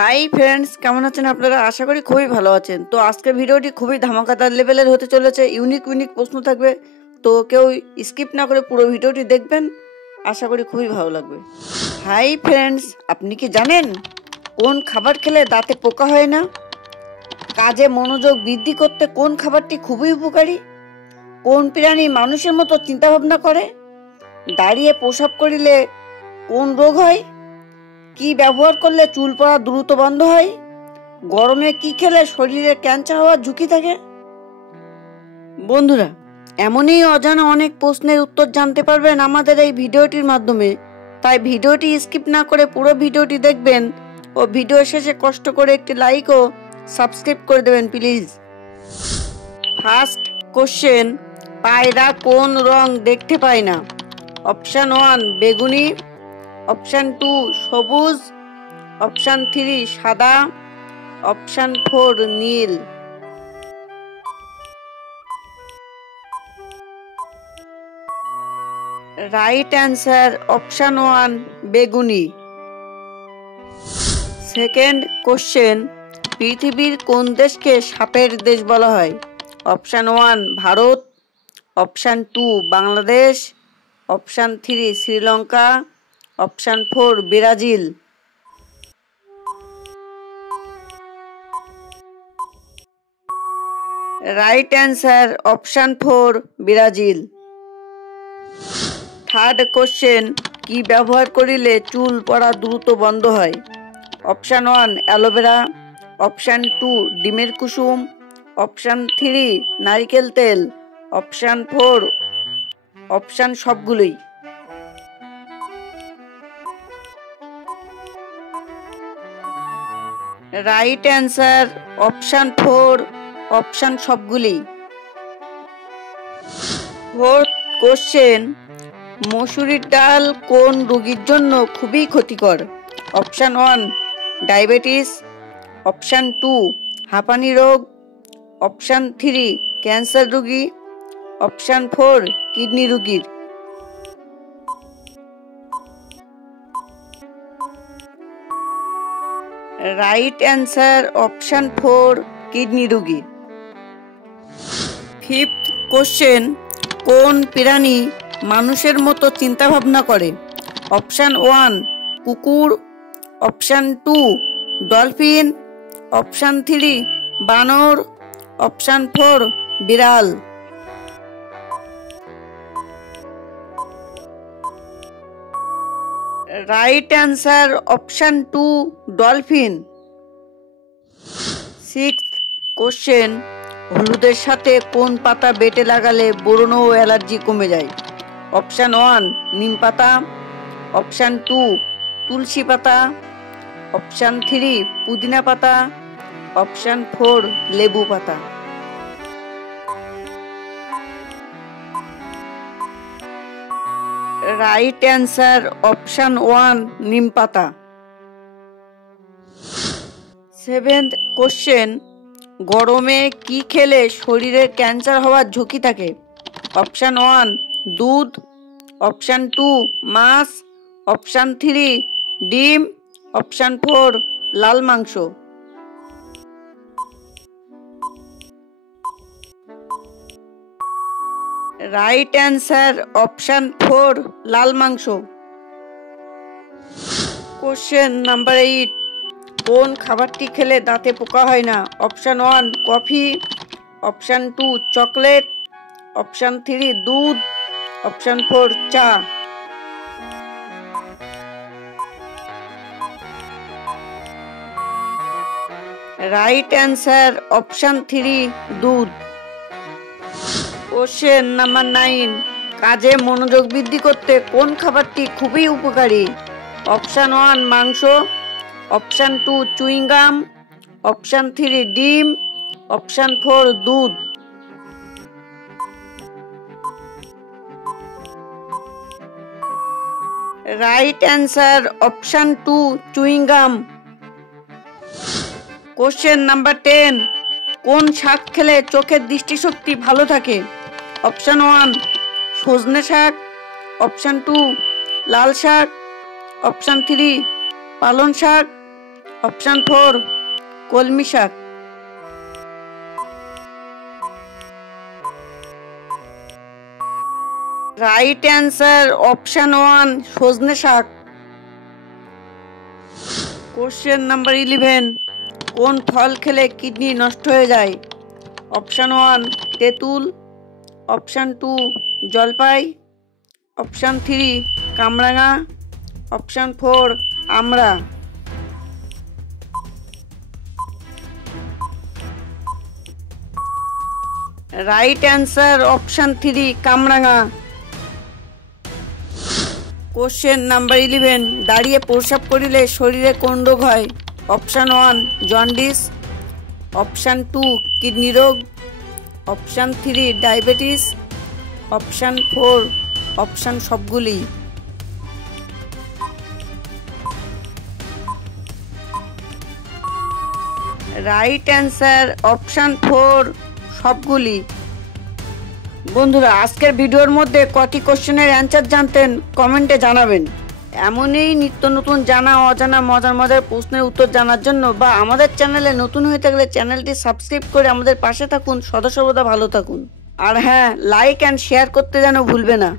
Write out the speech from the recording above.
Hi friends, কেমন আছেন আপনারা? আশা করি খুবই ভালো আছেন। তো আজকের ভিডিওটি খুবই ধামাকাদার লেভেলের হতে চলেছে। ইউনিক প্রশ্ন থাকবে, তো কেউ স্কিপ না করে পুরো ভিডিওটি দেখবেন। আশা করি খুবই ভালো লাগবে। হাই ফ্রেন্ডস, আপনি কি জানেন কোন খাবার খেলে দাঁতে পোকা হয় না? কাজে মনোযোগ বৃদ্ধি করতে কোন খাবারটি খুবই উপকারী? কোন প্রাণী মানুষের মতো চিন্তাভাবনা করে? দাঁড়িয়ে প্রসাব করিলে কোন রোগ হয়? কি ব্যবহার করলে চুল পড়া দ্রুত বন্ধ হয়? গরমে কি খেলে শরীরে ক্যান্সার হওয়ার ঝুঁকি থাকে? বন্ধুরা, এমনই অজানা অনেক প্রশ্নের উত্তর জানতে পারবেন আমাদের এই ভিডিওটির মাধ্যমে। তাই ভিডিওটি স্কিপ না করে পুরো ভিডিওটি দেখবেন ও ভিডিও শেষে কষ্ট করে একটি লাইক ও সাবস্ক্রাইব করে দেবেন প্লিজ। ফার্স্ট কোশ্চেন, পায়রা কোন রং দেখতে পায় না? অপশান 1 বেগুনি, অপশান 2 সবুজ, অপশান 3 সাদা, অপশান 4 নীল। রাইট অ্যান্সার অপশান 1 বেগুনি। সেকেন্ড কোশ্চেন, পৃথিবীর কোন দেশকে সাপের দেশ বলা হয়? অপশান 1 ভারত, অপশান 2 বাংলাদেশ, অপশান 3 শ্রীলঙ্কা, অপশান 4 Brazil. Right answer option 4 Brazil. Third question, কি ব্যবহার করিলে চুল পড়া দ্রুত বন্ধ হয়? অপশান 1 অ্যালোভেরা, অপশান 2 ডিমের কুসুম, অপশান 3 নারকেল তেল, অপশান 4 অপশান সবগুলোই। রাইট অ্যান্সার অপশান 4 অপশান সবগুলি। ফোর্থ কোশ্চেন, মসুরির ডাল কোন রোগীর জন্য খুবই ক্ষতিকর? অপশান 1 ডায়াবেটিস, অপশান 2 হাঁপানি রোগ, অপশান 3 ক্যান্সার রোগী, অপশান 4 কিডনি রোগীর। রাইট অ্যান্সার অপশান 4 কিডনি রোগী। ফিফথ কোশ্চেন, কোন প্রাণী মানুষের মতো চিন্তাভাবনা করে? অপশান 1 কুকুর, অপশান 2 ডলফিন, অপশান 3 বানর, অপশান 4 বিড়াল। Right answer option 2 dolphin. Sixth question, হলুদের সাথে কোন পাতা বেটে লাগালে ব্রণ ও অ্যালার্জি কমে যায়? অপশান 1 নিম পাতা, অপশান 2 তুলসী পাতা, অপশান 3 পুদিনা পাতা, অপশান 4 লেবু পাতা। রাইট অ্যান্সার অপশান 1 নিম পাতা। সেভেন্থ কোশ্চেন, গরমে কি খেলে শরীরের ক্যান্সার হওয়ার ঝুঁকি থাকে? অপশান 1 দুধ, অপশান 2 মাছ, অপশান 3 ডিম, অপশান 4 লাল মাংস। রাইট অ্যান্সার অপশান 4 লাল মাংস। কোশ্চেন নাম্বার 8, কোন খাবারটি খেলে দাঁতে পোকা হয় না? অপশান 1 কফি, অপশান 2 চকলেট, অপশান 3 দুধ, অপশান 4 চা। রাইট অ্যান্সার অপশান 3 দুধ। কোশ্চেন নাম্বার 9, কাজে মনোযোগ বৃদ্ধি করতে কোন খাবারটি খুবই উপকারী? অপশান 1 মাংস, অপশান 2 চুইংগাম, অপশান 3 ডিম, অপশান 4 দুধ। Right answer option 2 chewing gum. Question number 10, কোন শাক খেলে চোখের দৃষ্টিশক্তি ভালো থাকে? অপশান 1 সজনে শাক, অপশান 2 লাল শাক, অপশান 3 পালং শাক, অপশান 4 কলমি শাক। রাইট অ্যান্সার অপশান 1 সজনে শাক। কোশ্চেন নাম্বার 11, কোন ফল খেলে কিডনি নষ্ট হয়ে যায়? অপশান 1 তেঁতুল, অপশান 2 জলপাই, অপশান 3 কামরাঙা, অপশান 4 আমড়া। রাইট অ্যান্সার অপশান 3 কামরাঙা। কোশ্চেন নাম্বার 11, দাঁড়িয়ে প্রস্রাব করিলে শরীরে কোন রোগ হয়? অপশান 1 জন্ডিস, অপশান 2 কিডনি রোগ, অপশান 3 ডায়াবেটিস, অপশান 4 অপশান সবগুলি। রাইট অ্যান্সার অপশান 4 সবগুলি। বন্ধুরা, আজকের ভিডিওর মধ্যে কটি কোশ্চেনের অ্যান্সার জানতেন কমেন্টে জানাবেন। এমনই নিত্য নতুন জানা অজানা মজার মজার প্রশ্নের উত্তর জানার জন্য বা আমাদের চ্যানেলে নতুন হয়ে থাকলে চ্যানেলটি সাবস্ক্রাইব করে আমাদের পাশে থাকুন। সদা সর্বদা ভালো থাকুন। আর হ্যাঁ, লাইক অ্যান্ড শেয়ার করতে যেন ভুলবে না।